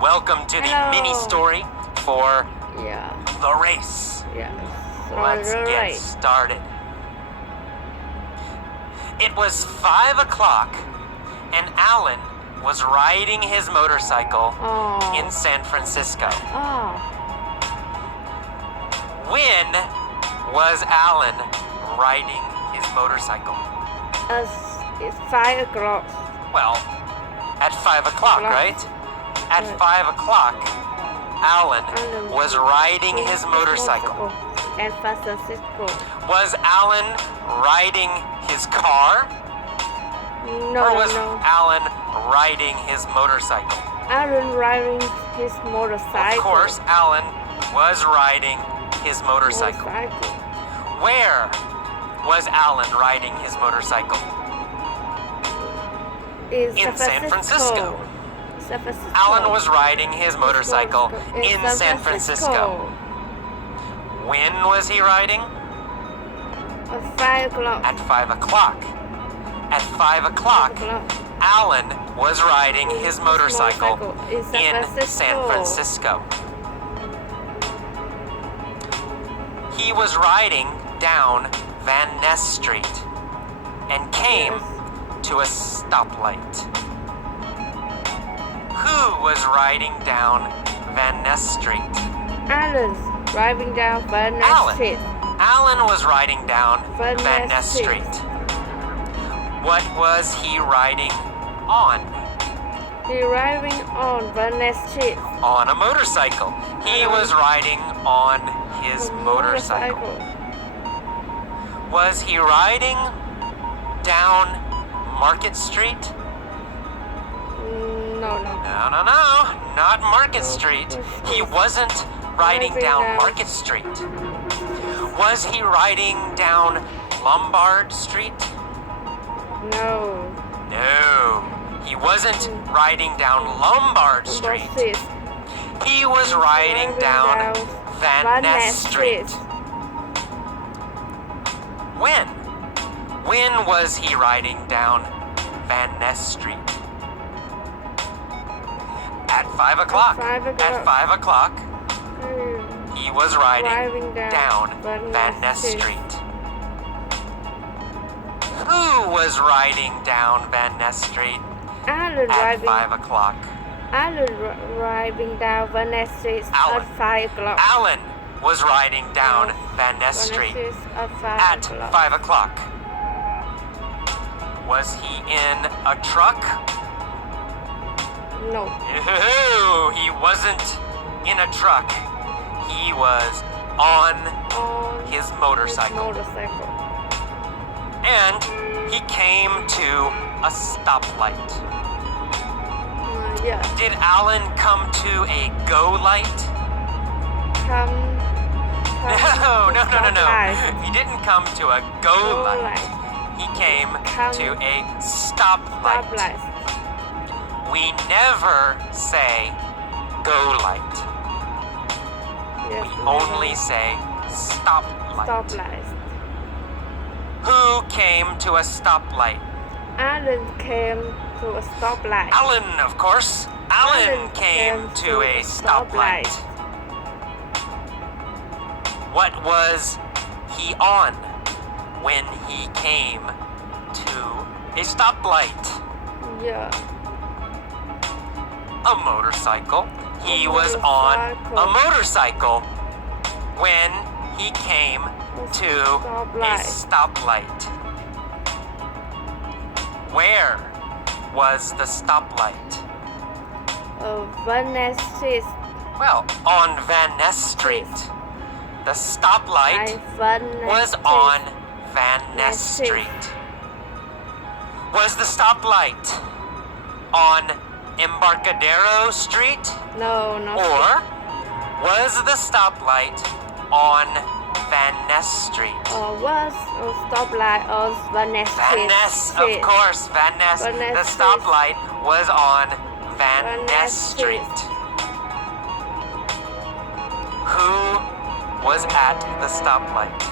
Welcome to the Hello. mini story for Yeah. the race. Yes. Let's get started. It was 5 o'clock, and Alan was riding his motorcycle in San Francisco. When was Alan riding his motorcycle? It's 5 o'clock. Well, at 5 o'clock, right? At 5 o'clock, Alan was riding his motorcycle. San Francisco. Was Alan riding his car? Or was Alan riding his motorcycle? Alan riding his motorcycle. Of course, Alan was riding his motorcycle. Where was Alan riding his motorcycle? In San Francisco. Alan was riding his motorcycle in San Francisco. When was he riding? At 5 o'clock. At 5 o'clock. At 5 o'clock, Alan was riding his motorcycle in San Francisco. He was riding down Van Ness Street and came to a stoplight. Who was riding down Van Ness Street? Alan driving down Van Ness Street. Alan was riding down Van Ness Street. What was he riding on? He riding on Van Ness Street. On a motorcycle. He was riding on his motorcycle. Was he riding down Market Street? No. No, not Market Street. He wasn't riding down Market Street. Was he riding down Lombard Street? No. No, he wasn't riding down Lombard Street. He was riding down Van Ness Street. When? When was he riding down Van Ness Street? At 5 o'clock. At 5 o'clock, he was riding down Van Ness Street. Who was riding down Van Ness Street at 5 o'clock? Alan driving down Van Ness Street at 5 o'clock. Alan was riding down Van Ness Street at 5 o'clock. Was he in a truck? No. No, he wasn't in a truck. He was on his motorcycle. And he came to a stoplight. Yeah. Did Alan come to a go light? No. He didn't come to a go light. He came to a stoplight. We never say go light. Yes, We only say stoplight. Who came to a stoplight? Alan came to a stoplight. Alan, of course. Alan came to a stoplight. What was he on when he came to a stoplight? Yeah. A motorcycle. He was on a motorcycle when he came to a stoplight. Where was the stoplight? Van Ness Street. Well, on Van Ness Street. The stoplight was on Van Ness Street. Was the stoplight on Embarcadero Street? No. Or was the stoplight on Van Ness Street? Was a stoplight on Van Ness Street. Van Ness, of course, Van Ness. The stoplight was on Van Ness Street. Who was at the stoplight?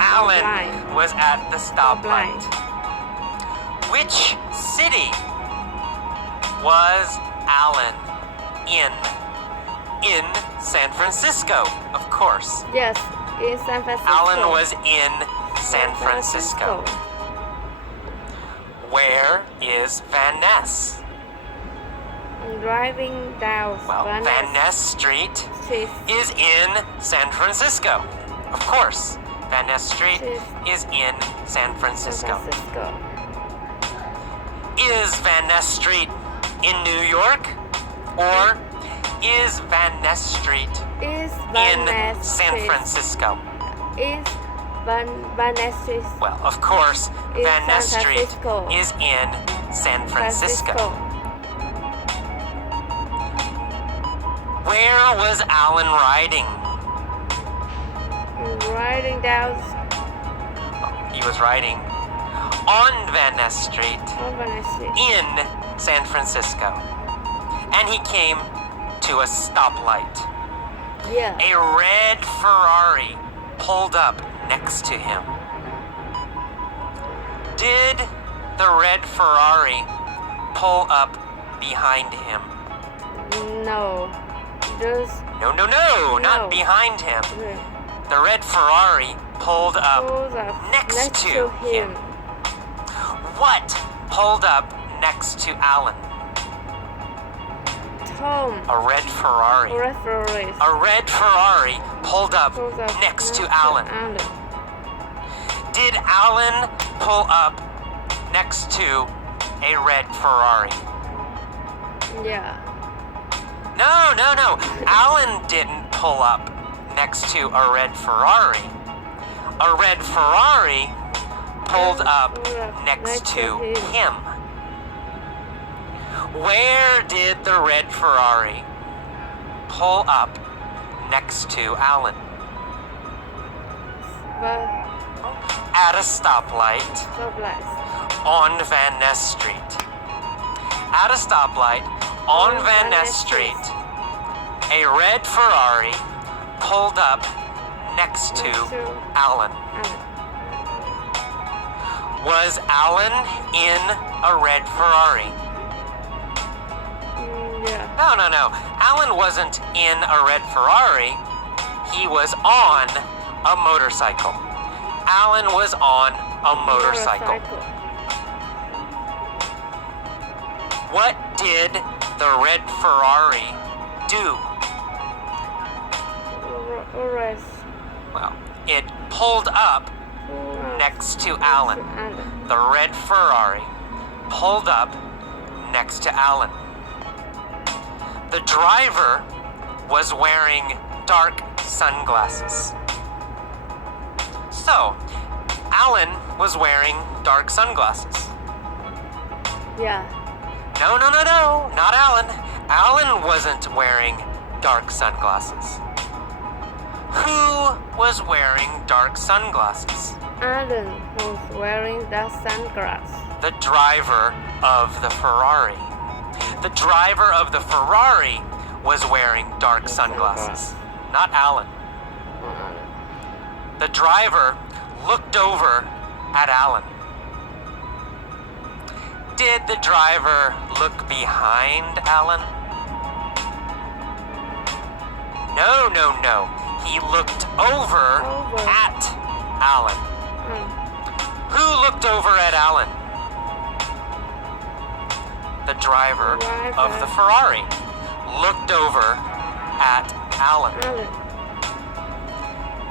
Alan was at the stoplight. Which city was Alan in San Francisco? Of course. Yes, in San Francisco. Alan was in San Francisco. Where is Van Ness? Driving down Van Ness Street Street. is in San Francisco. Of course, Van Ness Street is in San Francisco. San Francisco. Is Van Ness Street in New York? Or is Van Ness Street Is Van in Ness San Street. Francisco? Is Van Ness Street. Well, of course, In Van Ness San Street Francisco. is in San Francisco. Where was Alan riding? Riding down He was riding on Van Ness Street Van Ness Street. in San Francisco. And he came to a stoplight. Yeah. A red Ferrari pulled up next to him. Did the red Ferrari pull up behind him? No. Just No, No. not behind him. The red Ferrari pulled up pulls up next to him. What pulled up next to Alan? Tom. A red Ferrari. Referees. A red Ferrari pulled up Pulls up next to Alan. Alan. Did Alan pull up next to a red Ferrari? Yeah. No. Alan didn't pull up next to a red Ferrari. A red Ferrari pulled up next to him. Where did the red Ferrari pull up next to Alan? But At a stoplight stoplights. on Van Ness Street. At a stoplight on Van Ness Street, a red Ferrari pulled up next to Alan. Was Alan in a red Ferrari? Yeah. No. Alan wasn't in a red Ferrari. He was on a motorcycle. Alan was on a motorcycle. What did the red Ferrari do? Arrest. Well, it pulled up next to Alan. The red Ferrari pulled up next to Alan. The driver was wearing dark sunglasses. So, Alan was wearing dark sunglasses. Yeah. No, not Alan. Alan wasn't wearing dark sunglasses. Who was wearing dark sunglasses? Alan was wearing the sunglasses. The driver of the Ferrari. The driver of the Ferrari was wearing dark sunglasses, not Alan. The driver looked over at Alan. Did the driver look behind Alan? No. He looked over at Alan. Who looked over at Alan? The driver of the Ferrari looked over at Alan.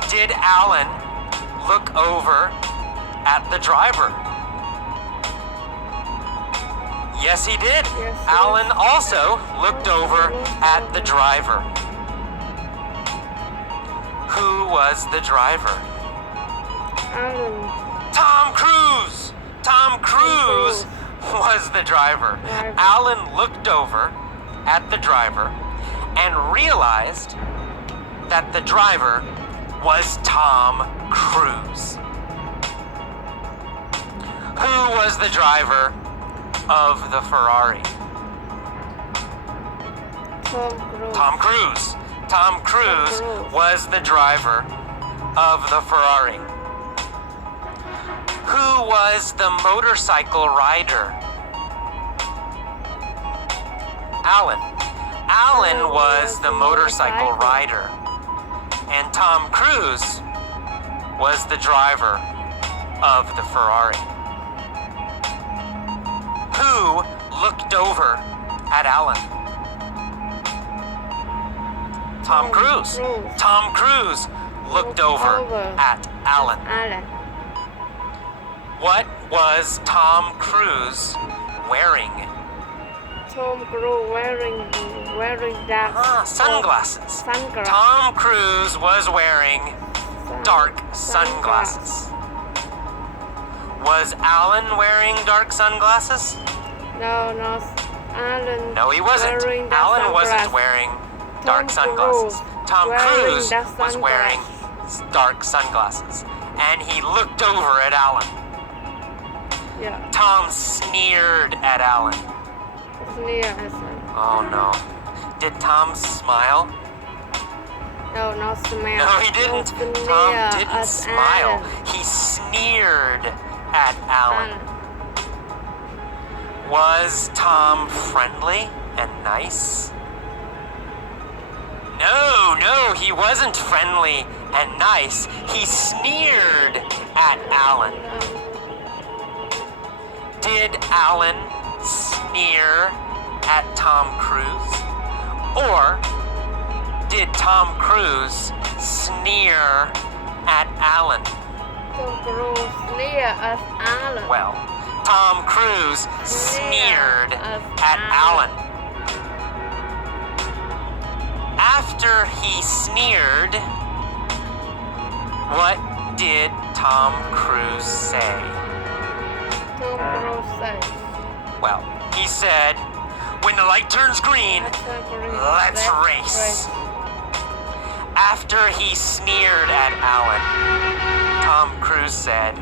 Did Alan look over at the driver? Yes, he did. Yes, Alan also looked over at the driver. Who was the driver? Alan. Tom Cruise! Tom Cruise was the driver. Alan looked over at the driver and realized that the driver was Tom Cruise. Who was the driver of the Ferrari? Tom Cruise. Tom Cruise was the driver of the Ferrari. Who was the motorcycle rider? Alan. Alan was the motorcycle rider, and Tom Cruise was the driver of the Ferrari. Who looked over at Alan? Tom Cruise. Tom Cruise looked over at Alan. Alan. What was Tom Cruise wearing? Tom Cruise wearing dark Sunglasses. sunglasses. Tom Cruise was wearing dark sunglasses. Was Alan wearing dark sunglasses? No, Alan. No, he wasn't. Wearing dark Alan wasn't sunglasses. wearing dark Tom sunglasses. Cruise Tom wearing Cruise dark was wearing dark sunglasses. And he looked over at Alan. Yeah. Tom sneered at Alan. Near as Oh no. Did Tom smile? no, not smile. No, he didn't. Tom didn't smile. He sneered at Alan. Was Tom friendly and nice? No, he wasn't friendly and nice. He sneered at Alan. Did Alan sneer at Tom Cruise? Or did Tom Cruise sneer at Alan? Tom Cruise near as Alan. Well, Tom Cruise sneered at Alan. After he sneered, what did Tom Cruise say? Tom Cruise says. Well, he said, "When the light turns green, let's race." After he sneered at Alan, Tom Cruise said,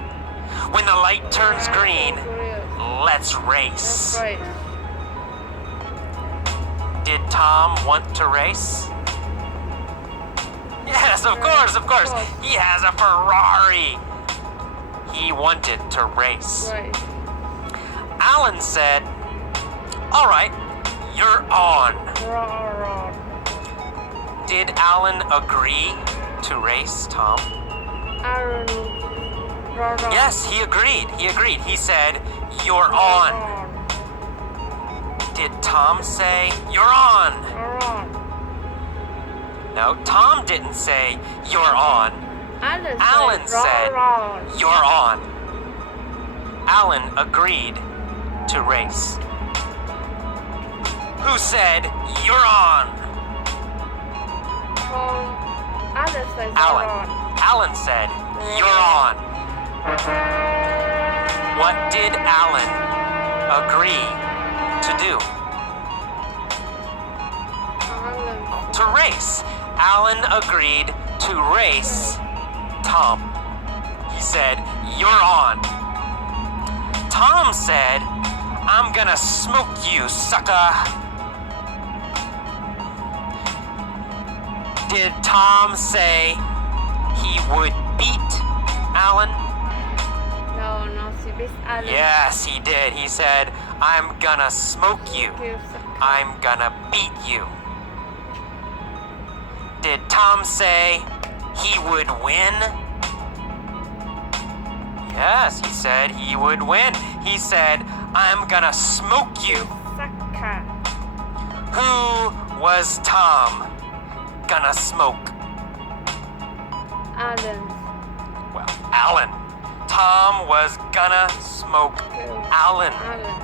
"When the light turns green, let's race." Right. Did Tom want to race? Yes, of course. He has a Ferrari. He wanted to race. Right. Alan said, "All right, you're on." Raw. Did Alan agree to race Tom? Alan. Raw. Yes, he agreed. He said, "You're on." Did Tom say, "You're on"? Raw. No, Tom didn't say, "You're on." Alan said, raw. "You're on." Alan agreed to race. Who said, "You're on"? Alan says Alan. raw. Alan said, "You're on." What did Alan agree to do? Alan. To race. Alan agreed to race Tom. He said, "You're on." Tom said, "I'm gonna smoke you, sucker." Did Tom say he would beat Alan? No, she beats Alan. Yes, he did. He said, "I'm gonna smoke you. I'm gonna beat you." Did Tom say he would win? Yes, he said he would win. He said, "I'm gonna smoke you." Sucker. Who was Tom gonna smoke? Alan. Well, Alan. Tom was gonna smoke Alan. Alan.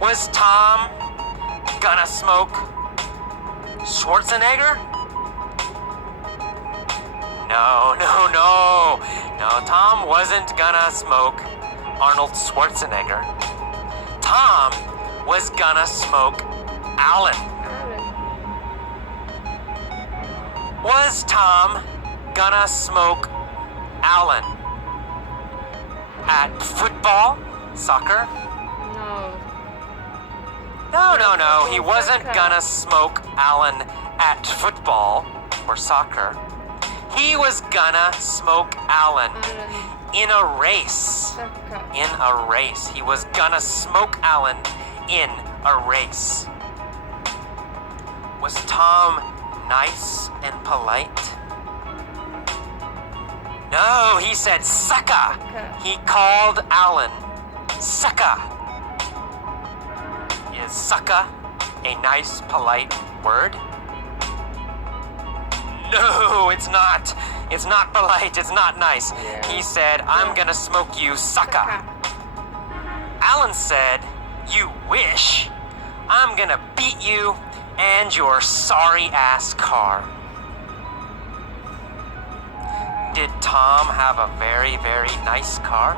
Was Tom gonna smoke Schwarzenegger? No. No, Tom wasn't gonna smoke Arnold Schwarzenegger. Tom was gonna smoke Alan. Alan. Was Tom gonna smoke Alan at football, soccer? No. No. He wasn't gonna smoke Alan at football or soccer. He was gonna smoke Alan Alan. in a race. Sucker. In a race. He was gonna smoke Alan in a race. Was Tom nice and polite? No, he said sucker. He called Alan sucker. Is sucker a nice, polite word? No, it's not. It's not polite. It's not nice. Yeah. He said, I'm gonna smoke you, sucker. Alan said, you wish. I'm gonna beat you and your sorry ass car. Did Tom have a very, very nice car?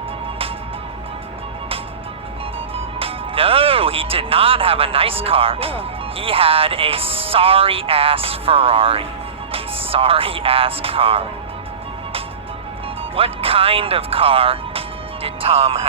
No, he did not have a nice car. He had a sorry ass Ferrari. A sorry ass car. What kind of car did Tom have?